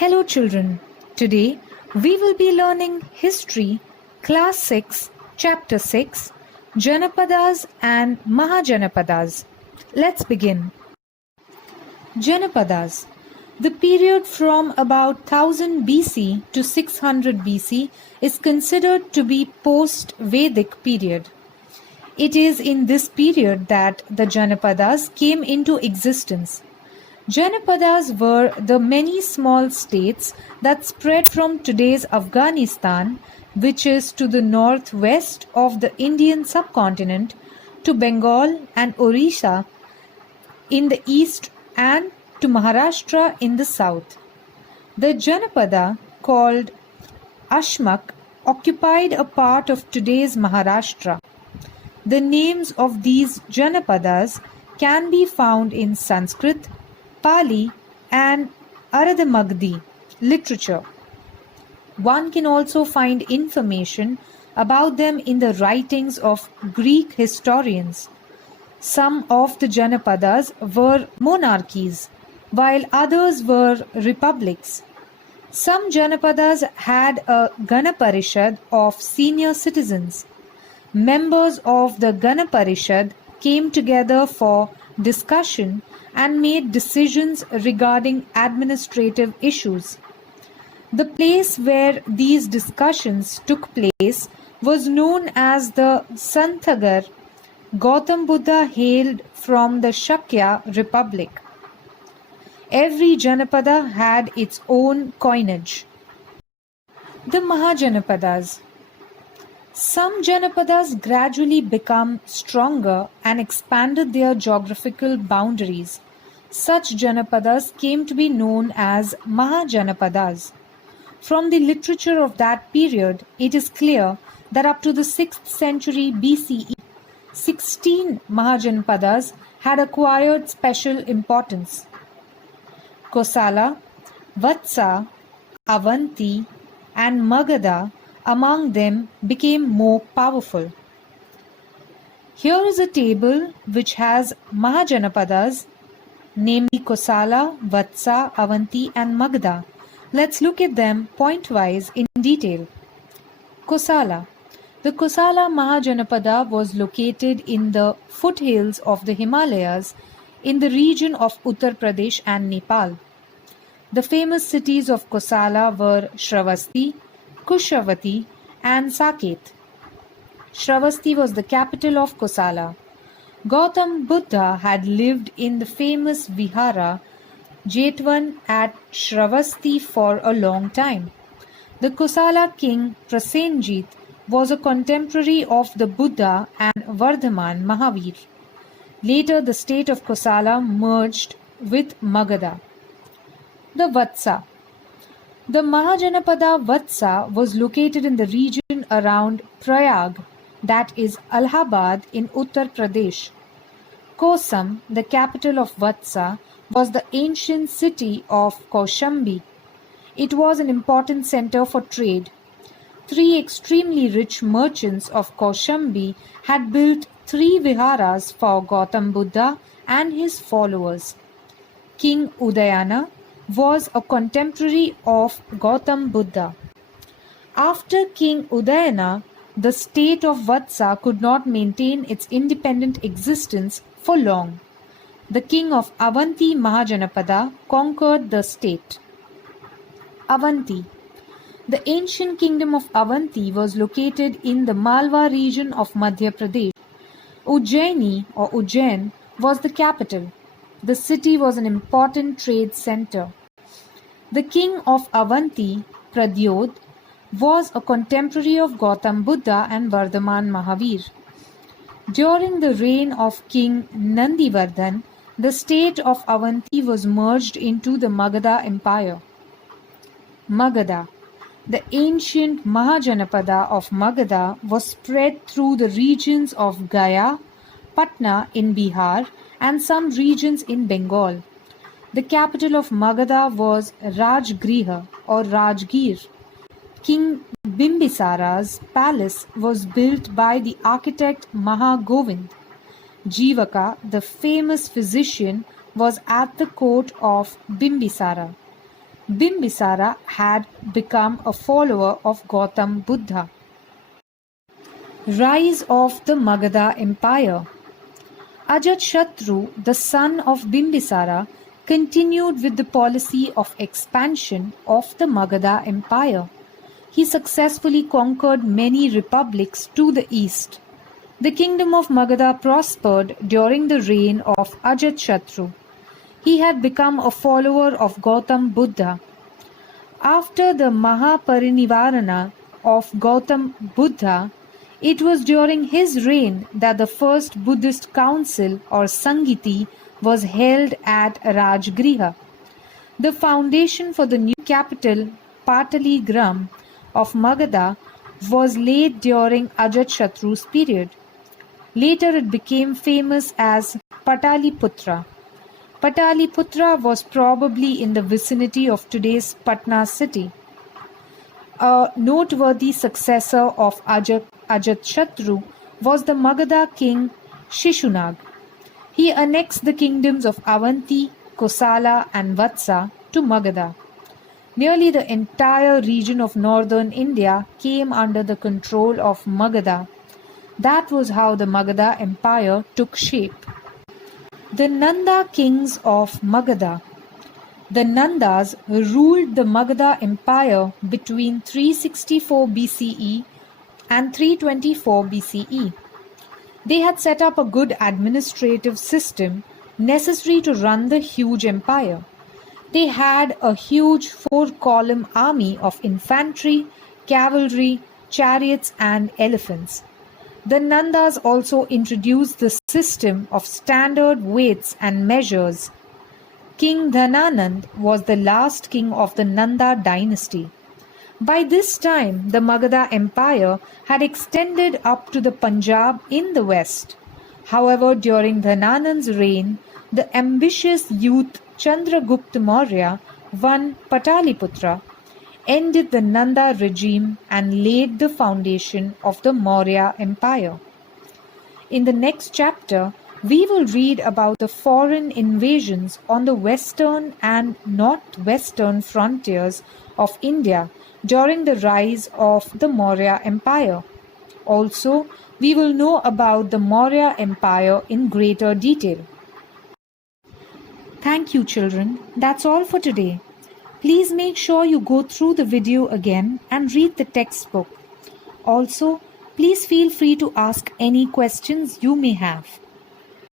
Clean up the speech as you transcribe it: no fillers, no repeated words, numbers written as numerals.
Hello children, today we will be learning History, Class 6, Chapter 6, Janapadas and Mahajanapadas. Let's begin. Janapadas. The period from about 1000 BC to 600 BC is considered to be post-Vedic period. It is in this period that the Janapadas came into existence. Janapadas were the many small states that spread from today's Afghanistan, which is to the northwest of the Indian subcontinent, to Bengal and Orissa in the east and to Maharashtra in the south. The Janapada, called Ashmak, occupied a part of today's Maharashtra. The names of these Janapadas can be found in Sanskrit, Pali and Aradhamagdi literature. One can also find information about them in the writings of Greek historians. Some of the Janapadas were monarchies, while others were republics. Some Janapadas had a Ganaparishad of senior citizens. Members of the Ganaparishad came together for discussion and made decisions regarding administrative issues. The place where these discussions took place was known as the Santhagar. Gautam Buddha hailed from the Shakya Republic. Every Janapada had its own coinage. The Mahajanapadas. Some Janapadas gradually became stronger and expanded their geographical boundaries. Such Janapadas came to be known as Mahajanapadas. From the literature of that period, it is clear that up to the 6th century BCE, 16 Mahajanapadas had acquired special importance. Kosala, Vatsa, Avanti, and Magadha among them became more powerful. Here is a table which has Mahajanapadas, namely Kosala, Vatsa, Avanti and Magadha. Let's look at them point-wise in detail. Kosala. The Kosala Mahajanapada was located in the foothills of the Himalayas in the region of Uttar Pradesh and Nepal. The famous cities of Kosala were Shravasti, Kushavati and Saket. Shravasti was the capital of Kosala. Gautam Buddha had lived in the famous Vihara Jetvan at Shravasti for a long time. The Kosala king Prasenjit was a contemporary of the Buddha and Vardhaman Mahavir. Later the state of Kosala merged with Magadha. The Vatsa. The Mahajanapada Vatsa was located in the region around Prayag, that is Allahabad in Uttar Pradesh. Kosam, the capital of Vatsa, was the ancient city of Kaushambi. It was an important center for trade. 3 extremely rich merchants of Kaushambi had built 3 viharas for Gautam Buddha and his followers. King Udayana was a contemporary of Gautam Buddha. After King Udayana, the state of Vatsa could not maintain its independent existence for long. The king of Avanti Mahajanapada conquered the state. Avanti. The ancient kingdom of Avanti was located in the Malwa region of Madhya Pradesh. Ujjaini or Ujjain was the capital. The city was an important trade center. The king of Avanti, Pradyot, was a contemporary of Gautam Buddha and Vardhaman Mahavir. During the reign of King Nandivardhan, the state of Avanti was merged into the Magadha Empire. Magadha. The ancient Mahajanapada of Magadha was spread through the regions of Gaya, Patna in Bihar and some regions in Bengal. The capital of Magadha was Rajgriha or Rajgir. King Bimbisara's palace was built by the architect Mahagovind. Jivaka, the famous physician, was at the court of Bimbisara. Bimbisara had become a follower of Gautam Buddha. Rise of the Magadha Empire. Ajatashatru, the son of Bimbisara, continued with the policy of expansion of the Magadha Empire. He successfully conquered many republics to the east. The kingdom of Magadha prospered during the reign of Ajatashatru. He had become a follower of Gautam Buddha. After the Mahaparinivarana of Gautam Buddha, it was during his reign that the first Buddhist council or Sangiti was held at Rajgriha. The foundation for the new capital, Pataligram, of Magadha was laid during Ajatashatru's period. Later it became famous as Pataliputra. Pataliputra was probably in the vicinity of today's Patna city. A noteworthy successor of Ajatashatru was the Magadha king Shishunag. He annexed the kingdoms of Avanti, Kosala and Vatsa to Magadha. Nearly the entire region of northern India came under the control of Magadha. That was how the Magadha Empire took shape. The Nanda kings of Magadha. The Nandas ruled the Magadha Empire between 364 BCE and 324 BCE. They had set up a good administrative system necessary to run the huge empire. They had a huge 4-column army of infantry, cavalry, chariots and elephants. The Nandas also introduced the system of standard weights and measures. King Dhananand was the last king of the Nanda dynasty. By this time, the Magadha Empire had extended up to the Punjab in the west. However, during Dhananand's reign, the ambitious youth Chandragupta Maurya won Pataliputra, ended the Nanda regime and laid the foundation of the Maurya Empire. In the next chapter, we will read about the foreign invasions on the western and northwestern frontiers of India during the rise of the Maurya Empire. Also, we will know about the Maurya Empire in greater detail. Thank you, children. That's all for today. Please make sure you go through the video again and read the textbook. Also, please feel free to ask any questions you may have.